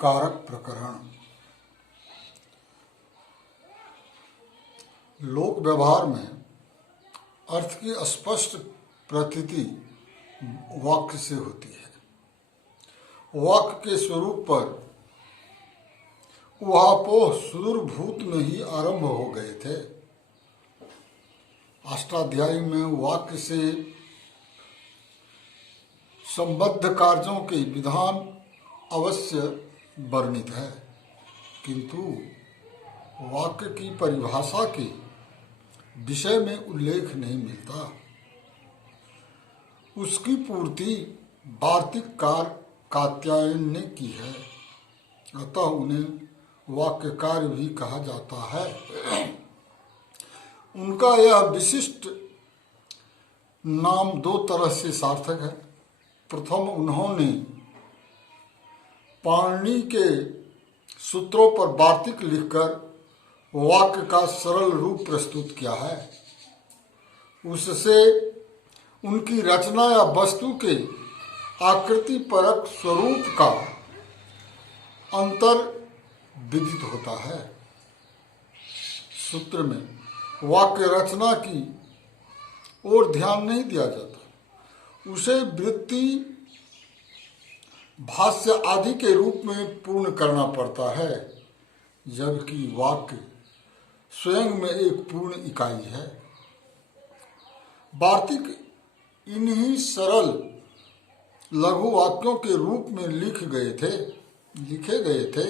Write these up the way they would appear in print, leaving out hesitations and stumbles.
कारक प्रकरण। लोक व्यवहार में अर्थ की स्पष्ट प्रतीति वाक्य से होती है। वाक्य के स्वरूप पर ऊहापोह सुदूर भूत में ही आरंभ हो गए थे। अष्टाध्यायी में वाक्य से संबद्ध कार्यों के विधान अवश्य वर्णित है, किंतु वाक्य की परिभाषा के विषय में उल्लेख नहीं मिलता। उसकी पूर्ति वार्तिककार कात्यायन ने की है, अतः उन्हें वाक्यकार भी कहा जाता है। उनका यह विशिष्ट नाम दो तरह से सार्थक है। प्रथम, उन्होंने पाणिनि के सूत्रों पर वार्तिक लिखकर वाक्य का सरल रूप प्रस्तुत किया है। उससे उनकी रचना या वस्तु के आकृति परक स्वरूप का अंतर विदित होता है। सूत्र में वाक्य रचना की ओर ध्यान नहीं दिया जाता, उसे वृत्ति, भाष्य आदि के रूप में पूर्ण करना पड़ता है, जबकि वाक्य स्वयं में एक पूर्ण इकाई है। वार्तिक इन्हीं सरल लघु वाक्यों के रूप में लिखे गए थे।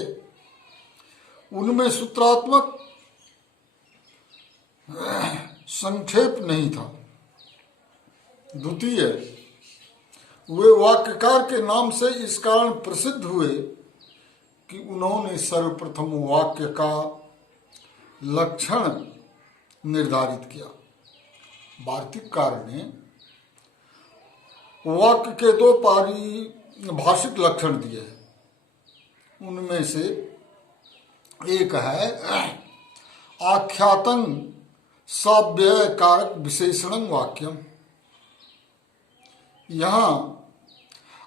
उनमें सूत्रात्मक संक्षेप नहीं था। द्वितीय, वे वाक्यकार के नाम से इस कारण प्रसिद्ध हुए कि उन्होंने सर्वप्रथम वाक्य का लक्षण निर्धारित किया। वार्तिककार ने वाक्य के दो पारिभाषिक लक्षण दिए हैं। उनमें से एक है आख्यातं सव्यय कारक विशेषणं वाक्यम। यहाँ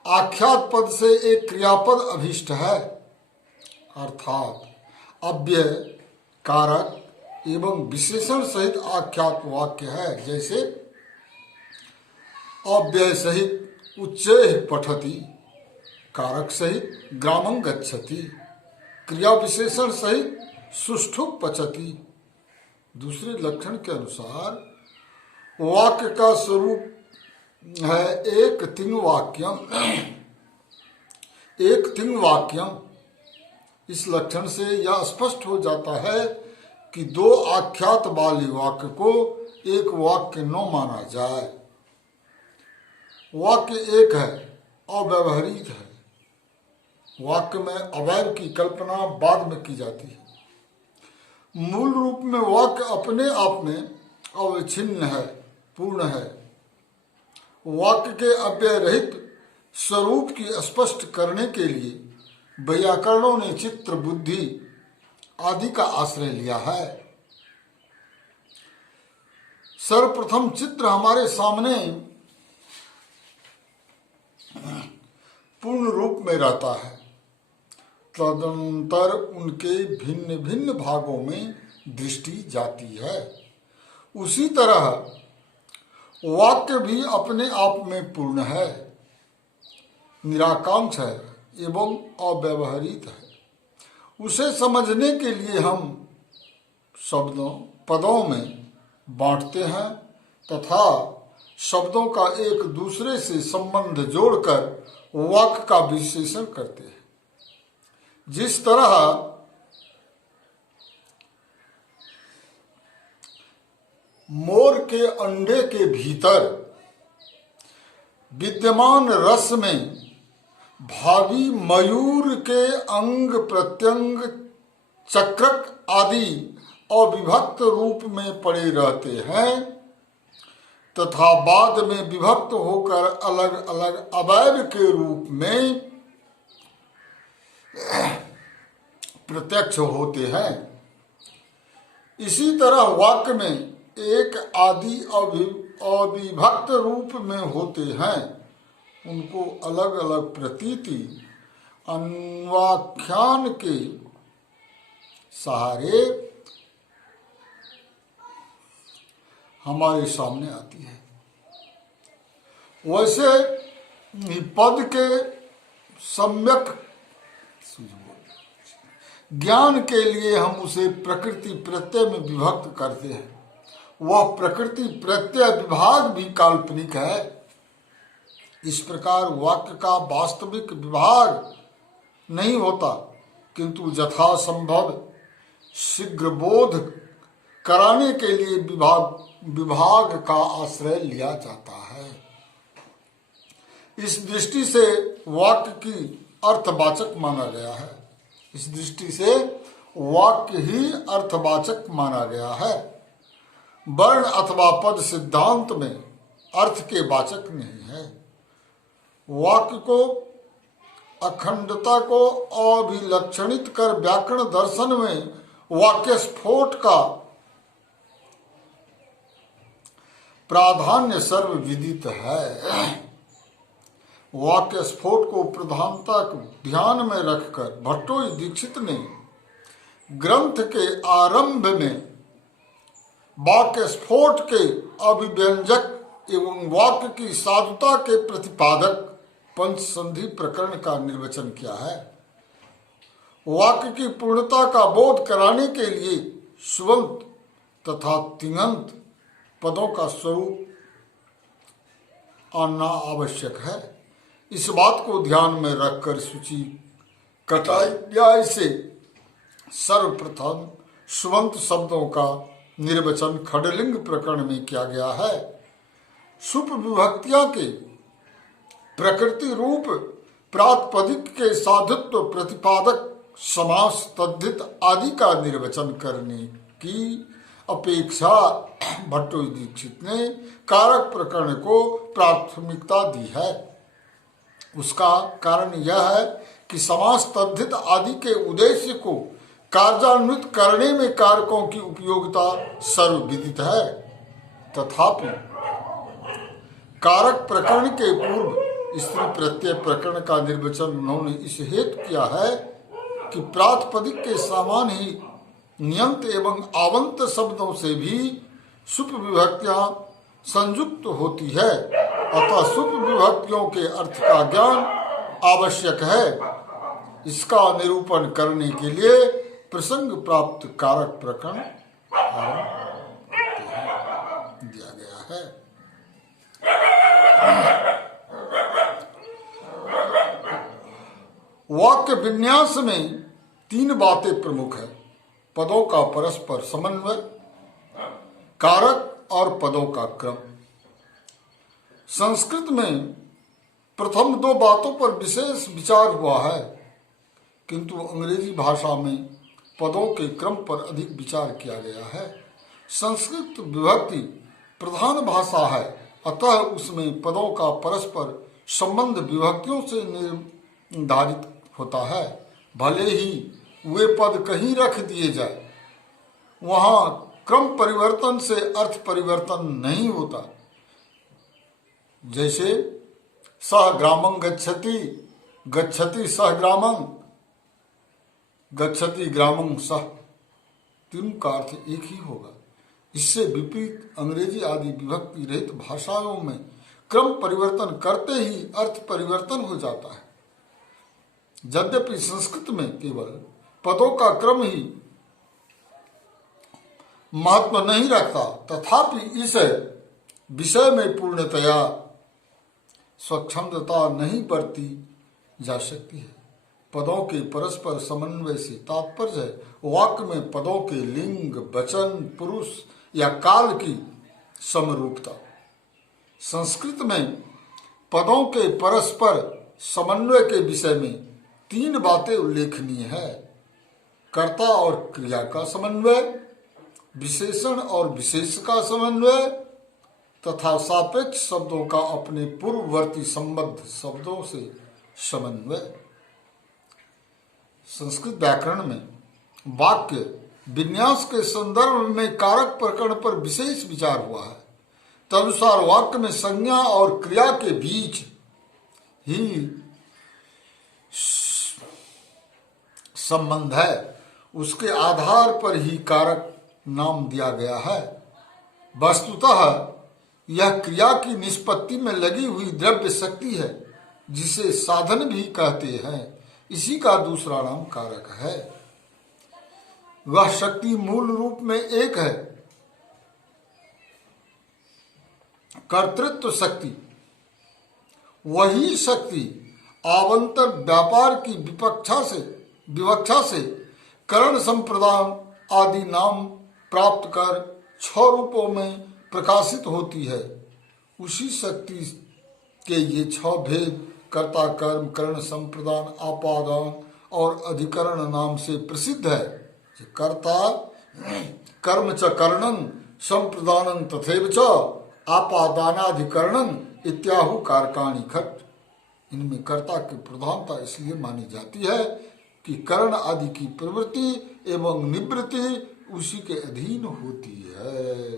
आख्यात पद से एक क्रियापद अभिष्ट है, अर्थात अव्यय, कारक एवं विशेषण सहित आख्यात वाक्य है। जैसे अव्यय सहित उच्चैः पठति, कारक सहित ग्रामं गच्छति, क्रिया विशेषण सहित सुष्ठु पचति। दूसरे लक्षण के अनुसार वाक्य का स्वरूप है एक तिंग वाक्यम। इस लक्षण से यह स्पष्ट हो जाता है कि दो आख्यात वाले वाक्य को एक वाक्य न माना जाए। वाक्य एक है, अव्यवहारित है। वाक्य में अवयव की कल्पना बाद में की जाती है। मूल रूप में वाक्य अपने आप में अविच्छिन्न है, पूर्ण है। वाक्य के अव्यय रहित स्वरूप की स्पष्ट करने के लिए वैयाकरणों ने चित्र, बुद्धि आदि का आश्रय लिया है। सर्वप्रथम चित्र हमारे सामने पूर्ण रूप में रहता है, तदनंतर उनके भिन्न भिन्न भागों में दृष्टि जाती है। उसी तरह वाक्य भी अपने आप में पूर्ण है, निराकांक्ष है एवं अव्यवहारित है। उसे समझने के लिए हम शब्दों, पदों में बांटते हैं तथा शब्दों का एक दूसरे से संबंध जोड़कर वाक्य का विश्लेषण करते हैं। जिस तरह मोर के अंडे के भीतर विद्यमान रस में भावी मयूर के अंग प्रत्यंग, चक्रक आदि अविभक्त रूप में पड़े रहते हैं तथा बाद में विभक्त होकर अलग अलग अवयव के रूप में प्रत्यक्ष होते हैं, इसी तरह वाक्य में एक आदि अविभक्त रूप में होते हैं। उनको अलग अलग प्रतीति अन्वाख्यान के सहारे हमारे सामने आती है। वैसे पद के सम्यक ज्ञान के लिए हम उसे प्रकृति प्रत्यय में विभक्त करते हैं। वह प्रकृति प्रत्यय विभाग भी काल्पनिक है। इस प्रकार वाक्य का वास्तविक विभाग नहीं होता, किंतु यथासंभव शीघ्र बोध कराने के लिए विभाग का आश्रय लिया जाता है। इस दृष्टि से वाक्य की अर्थवाचक माना गया है। इस दृष्टि से वाक्य ही अर्थवाचक माना गया है। वर्ण अथवा पद सिद्धांत में अर्थ के वाचक नहीं है। वाक्य को अखंडता को अभिलक्षणित कर व्याकरण दर्शन में वाक्य स्फोट का प्राधान्य सर्वविदित है। वाक्य स्फोट को प्रधानता को ध्यान में रखकर भट्टोजी दीक्षित ने ग्रंथ के आरंभ में वाक्य स्फोट के अभिव्यंजक एवं वाक्य की साधुता के प्रतिपादक पंचसंधि प्रकरण का निर्वचन किया है। वाक्य की पूर्णता का बोध कराने के लिए सुबंत तथा तिङंत पदों का स्वरूप आना आवश्यक है। इस बात को ध्यान में रखकर सूची कटाध्याय से सर्वप्रथम सुबंत शब्दों का निर्वचन खडलिंग प्रकरण में किया गया है। सुप विभक्तियां के प्रकृति रूप प्रातिपदिक के साधुत्व प्रतिपादक समास तद्धित आदि का निर्वचन करने की अपेक्षा भट्टोजी दीक्षित ने कारक प्रकरण को प्राथमिकता दी है। उसका कारण यह है कि समास तद्धित आदि के उद्देश्य को कार्यान्वित करने में कारकों की उपयोगिता सर्वविदित है। तथापि कारक प्रकरण के पूर्व स्त्री प्रत्यय प्रकरण का निर्वचन उन्होंने इस हेतु किया है कि प्रातिपदिक के समान ही नियंत एवं आवंत शब्दों से भी सुप विभक्तियां संयुक्त होती है। अतः सुप विभक्तियों के अर्थ का ज्ञान आवश्यक है। इसका निरूपण करने के लिए प्रसंग प्राप्त कारक प्रकरण दिया गया है। वाक्य विन्यास में तीन बातें प्रमुख है: पदों का परस्पर समन्वय, कारक और पदों का क्रम। संस्कृत में प्रथम दो बातों पर विशेष विचार हुआ है, किंतु अंग्रेजी भाषा में पदों के क्रम पर अधिक विचार किया गया है। संस्कृत विभक्ति प्रधान भाषा है, अतः उसमें पदों का परस्पर संबंध विभक्तियों से निर्धारित होता है। भले ही वे पद कहीं रख दिए जाए, वहां क्रम परिवर्तन से अर्थ परिवर्तन नहीं होता। जैसे सह ग्रामं गच्छति, गच्छति सह ग्रामं, गच्छति ग्रामं सह, तीनों का अर्थ एक ही होगा। इससे विपरीत अंग्रेजी आदि विभक्ति रहित भाषाओं में क्रम परिवर्तन करते ही अर्थ परिवर्तन हो जाता है। यद्यपि संस्कृत में केवल पदों का क्रम ही महत्व नहीं रखता, तथापि इस विषय में पूर्णतया स्वच्छंदता नहीं बरती जा सकती है। पदों के परस्पर समन्वय से तात्पर्य है वाक्य में पदों के लिंग, वचन, पुरुष या काल की समरूपता। संस्कृत में पदों के परस्पर समन्वय के विषय में तीन बातें उल्लेखनीय है: कर्ता और क्रिया का समन्वय, विशेषण और विशेष का समन्वय तथा सापेक्ष शब्दों का अपने पूर्ववर्ती संबद्ध शब्दों से समन्वय। संस्कृत व्याकरण में वाक्य विन्यास के संदर्भ में कारक प्रकरण पर विशेष विचार हुआ है। तदनुसार वाक्य में संज्ञा और क्रिया के बीच ही संबंध है, उसके आधार पर ही कारक नाम दिया गया है। वस्तुतः यह क्रिया की निष्पत्ति में लगी हुई द्रव्य शक्ति है, जिसे साधन भी कहते हैं। इसी का दूसरा नाम कारक है। वह शक्ति मूल रूप में एक है, कर्तृत्व शक्ति। वही शक्ति आवंतर व्यापार की विवक्षा से करण संप्रदान आदि नाम प्राप्त कर 6 रूपों में प्रकाशित होती है। उसी शक्ति के ये 6 भेद कर्ता, कर्म, करण, संप्रदान, आपादान और अधिकरण नाम से प्रसिद्ध है। कर्ता कर्म च करणं संप्रदानं तथैव च आपादानाधिकरणं इत्याहु कारकाणि खट। इनमें कर्ता की प्रधानता इसलिए मानी जाती है कि करण आदि की प्रवृत्ति एवं निवृत्ति उसी के अधीन होती है।